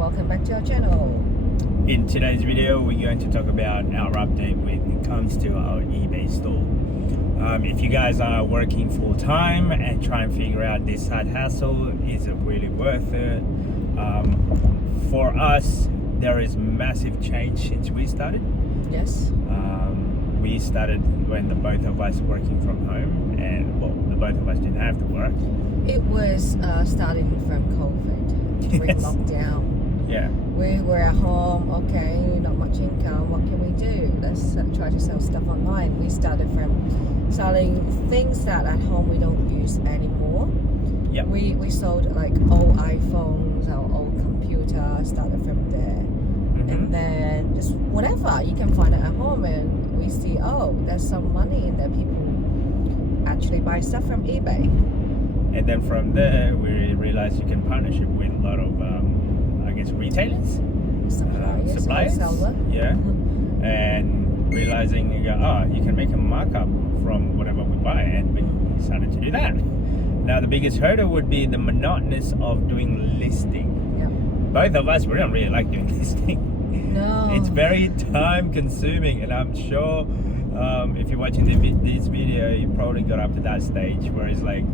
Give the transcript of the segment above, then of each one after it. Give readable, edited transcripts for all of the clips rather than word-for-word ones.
welcome back to our channel. In today's video, we're going to talk about our update when it comes to our eBay store. If you guys are working full-time and try and figure out this side hustle, is it really worth it? For us, there is massive change since we started. Yes. We started when the both of us working from home, and well, the both of us didn't have to work. It was starting from COVID, during Yes. lockdown. Yeah. We were at home, okay, not much income, what can we do? Let's try to sell stuff online. We started from selling things that at home we don't use anymore. Yeah. We sold like old iPhones, our old computer, started from there. And then just whatever you can find it at home, and we see, oh, there's some money in there. People actually buy stuff from eBay. And then from there, we realized you can partnership with a lot of, I guess, retailers. Suppliers. Seller. Yeah. And realizing, you can make a markup from whatever we buy, and we started to do that. Now, the biggest hurdle would be the monotonous of doing listing. Yeah. Both of us, we don't really like doing listing. No. It's very time consuming, and I'm sure if you're watching this video, you probably got up to that stage where it's like,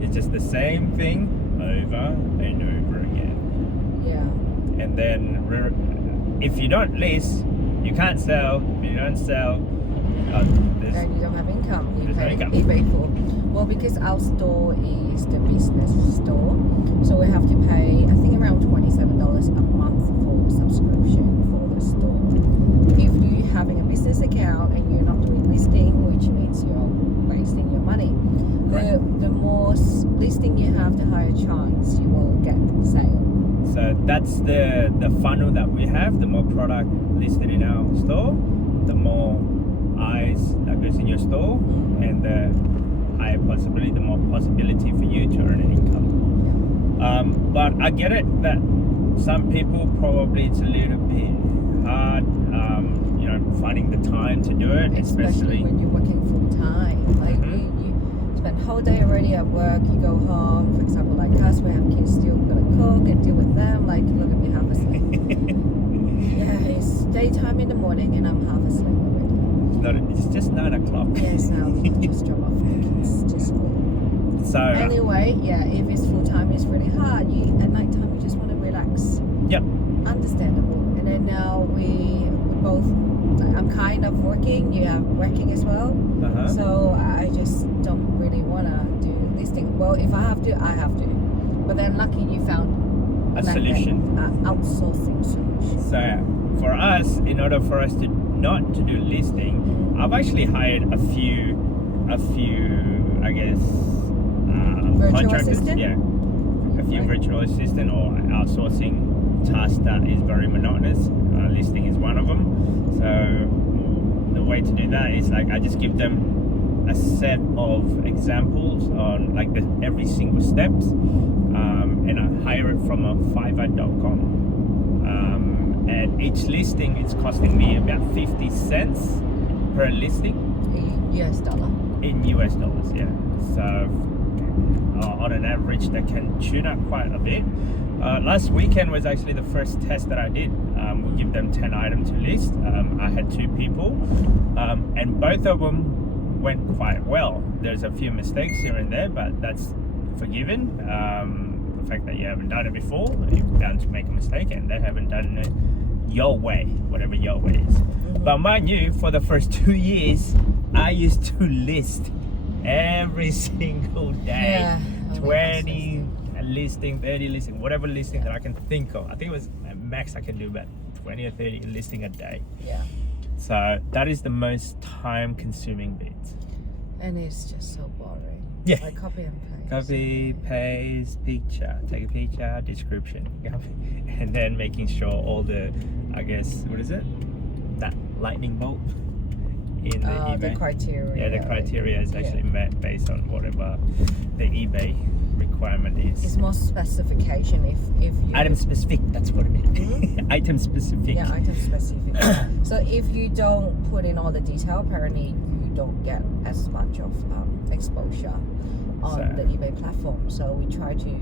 it's just the same thing over and over again. Yeah. And then if you don't list, you can't sell. If you don't sell, And you don't have income. You there's no pay income. eBay for. Well, because our store is the business store, so we have to pay, I think, around $27 a month for subscription for the store. If you're having a business account and you're not doing listing, which means you're wasting your money, the more listing you have, the higher chance you will get sale. So that's the funnel that we have. The more product listed in our store, the more eyes that goes in your store, and the higher possibility, the more possibility for you to earn an income. But I get it that some people probably it's a little bit hard, finding the time to do it, especially when you're working full time. Like you spend the whole day already at work, you go home, for example, like us, we have kids still gotta cook and deal with them, like look at me half asleep. Yeah, it's daytime in the morning and I'm half asleep already. It's just 9 o'clock. Yes, now we just drop off the kids to school. So anyway, yeah, if it's full time, it's really hard. At night time you just want to relax. Yep. Understandable. And then now we both, I'm kind of working, you are working as well. So I just don't really want to do listing. Well, if I have to, I have to. But then lucky you found a solution. Outsourcing solution. So for us, in order for us to not to do listing, I've actually hired a few, I guess, Virtual contractors. assistant? Yeah, a few virtual assistant or outsourcing tasks that is very monotonous. Listing is one of them. So the way to do that is like I just give them a set of examples on like every single steps, and I hire it from a Fiverr.com. And each listing is costing me about 50 cents per listing. US dollar. In US dollars, yeah. So on an average, they can tune up quite a bit. Last weekend was actually the first test that I did. We give them 10 items to list. I had 2 people, and both of them went quite well. There's a few mistakes here and there, but that's forgiven. The fact that you haven't done it before, you're bound to make a mistake, and they haven't done it your way, whatever your way is. But mind you, for the first 2 years, I used to list every single day. Yeah. 20 listing, 30 listing, whatever listing that I can think of. I think it was max I can do about 20 or 30 listing a day. Yeah. So that is the most time consuming bit. And it's just so boring. Yeah. Like copy and paste. Copy, paste, picture, take a picture, description, and then making sure all the, I guess, what is it? That lightning bolt in the eBay. The criteria. Yeah, the criteria is actually met based on whatever the eBay requirement is. It's more specification if you... Item specific, that's what it means. Item specific. Yeah, item specific. So if you don't put in all the detail, apparently you don't get as much of exposure on the eBay platform. So we try to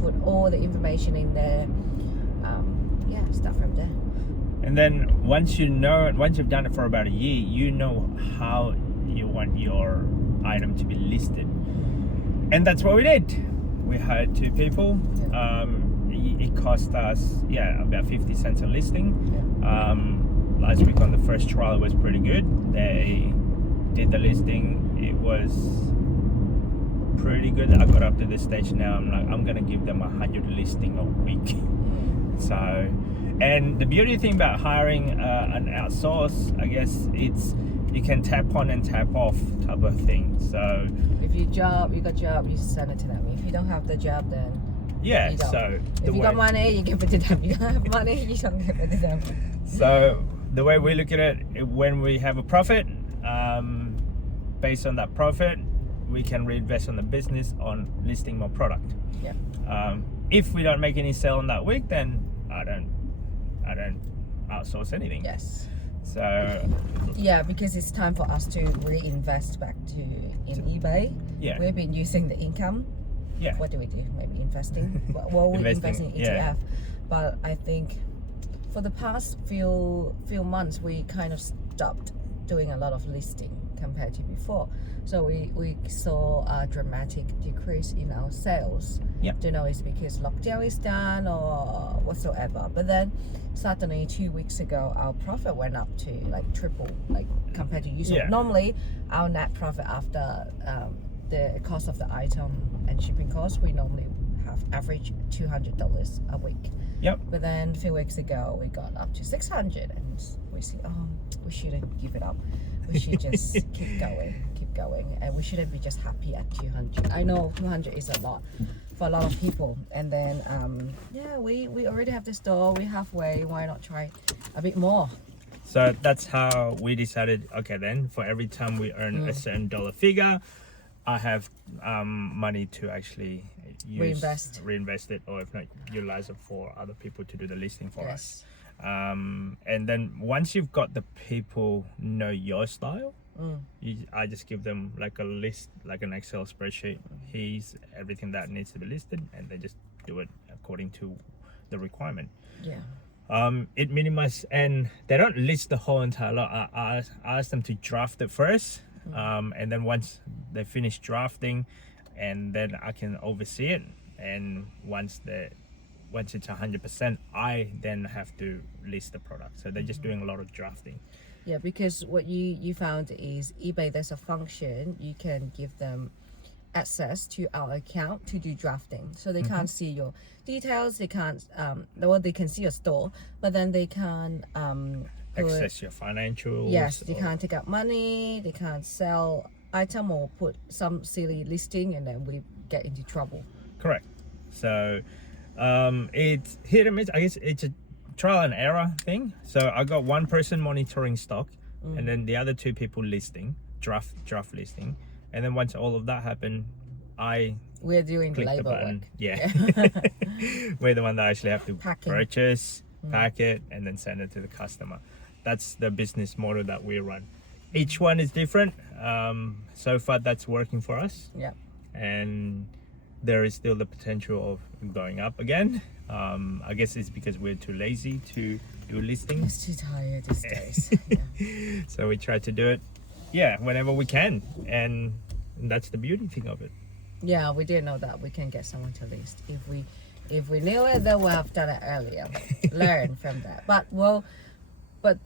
put all the information in there. yeah, start from there. And then once you've done it for about a year, you know how you want your item to be listed. And that's what we did. We hired 2 people. It cost us about 50 cents a listing. Last week on the first trial it was pretty good. They did the listing. It was pretty good. I got up to this stage now. I'm gonna give them 100 listing a week. So, and the beauty thing about hiring an outsource, I guess, it's you can tap on and tap off type of thing. So if you got job, you send it to them. If you don't have the job, then yeah. you don't. So if you got money, you give it to them. You don't have money, you don't give it to them. So the way we look at it, when we have a profit, based on that profit, we can reinvest on the business on listing more product. If we don't make any sale in that week, then I don't outsource anything. Yes. So yeah, because it's time for us to reinvest back in eBay. We've been using the income. What do we do? Maybe investing. Well, we invest in ETF. But I think for the past few months, we kind of stopped doing a lot of listing compared to before. So we saw a dramatic decrease in our sales. Don't know it's because lockdown is done or whatsoever. But then suddenly 2 weeks ago, our profit went up to like triple, like compared to usual. Normally, our net profit after the cost of the item and shipping costs, we normally have average $200 a week. But then a few weeks ago, we got up to 600, and we see, we shouldn't give it up. We should just keep going, and we shouldn't be just happy at 200. I know 200 is a lot for a lot of people. And then we already have the store. We're halfway. Why not try a bit more? So that's how we decided. Okay, then for every time we earn a certain dollar figure, I have money to actually reinvest it, or if not, utilize it for other people to do the listing for us. And then once you've got the people know your style, I just give them like a list, like an Excel spreadsheet. Here's everything that needs to be listed, and they just do it according to the requirement. It minimizes, and they don't list the whole entire lot. I ask them to draft it first, and then once they finish drafting, and then I can oversee it. And once it's 100%, I then have to list the product. So they're just doing a lot of drafting. Yeah, because what you found is eBay, there's a function you can give them access to our account to do drafting. So they can't see your details, they can't they can see your store, but then they can't access your financials. Yes, they can't take out money, they can't sell item or put some silly listing, and then we get into trouble. Correct. So it's hit and miss. I guess it's a trial and error thing. So I got one person monitoring stock, and then the other 2 people listing, draft listing. And then once all of that happened, we're doing the labor work. We're the one that actually have to purchase, pack it, and then send it to the customer. That's the business model that we run. Each one is different. So far that's working for us. And there is still the potential of going up again. I guess it's because we're too lazy to do listings. It's too tired these days. So we try to do it whenever we can, and that's the beauty thing of it. We didn't know that we can get someone to list. If we knew it, then we'll have done it earlier. Learn from that. But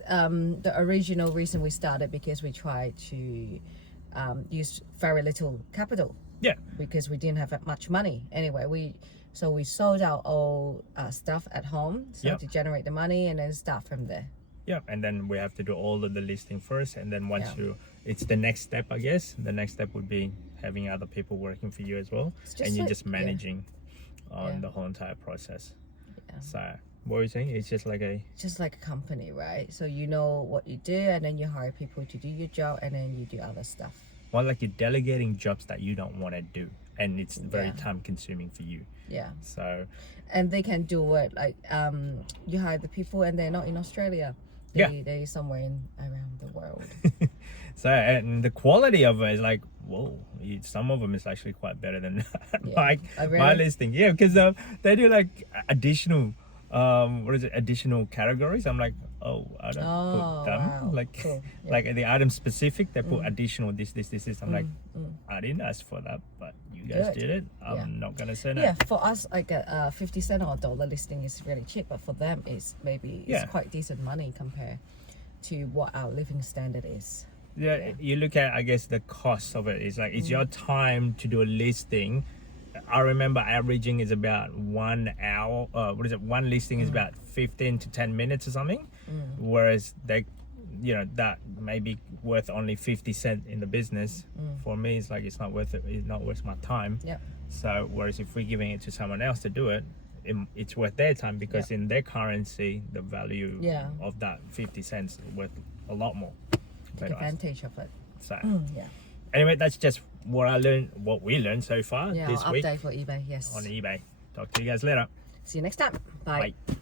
the original reason we started, because we tried to use very little capital. Because we didn't have that much money anyway. We sold our old stuff at home, to generate the money, and then start from there. And then we have to do all of the listing first, and then once it's the next step, I guess. The next step would be having other people working for you as well, and you're just managing on the whole entire process. So what were you saying? It's just like a company, right? So you know what you do, and then you hire people to do your job, and then you do other stuff. Well, like you're delegating jobs that you don't want to do, and it's very time consuming for you. So, and they can do it like you hire the people, and they're not in Australia. They're somewhere around the world. So, and the quality of it is like, whoa, some of them is actually quite better than my listing. Because they do like additional what is it, additional categories. I'm like, oh, I don't put them. Wow. Like Cool. Yeah. like the item specific, they put additional this. I'm like, Mm. I didn't ask for that, but you guys Good. did it. I'm Yeah. not gonna say no. Yeah, for us, like a 50 cent or $1 listing is really cheap, but for them, it's Yeah. quite decent money compared to what our living standard is. Yeah, you look at, I guess, the cost of it. It's like it's your time to do a listing. I remember averaging is about 1 hour. What is it? One listing is about 15 to 10 minutes or something. Whereas they, that may be worth only 50 cents in the business. For me, it's like it's not worth it. It's not worth my time. Yeah. So whereas if we're giving it to someone else to do it, it's worth their time because in their currency, the value of that 50 cents is worth a lot more. Take advantage of it. So Yeah. anyway, that's just what we learned so far Yeah, this our week update for eBay, yes. on eBay. Talk to you guys later. See you next time. Bye. Bye.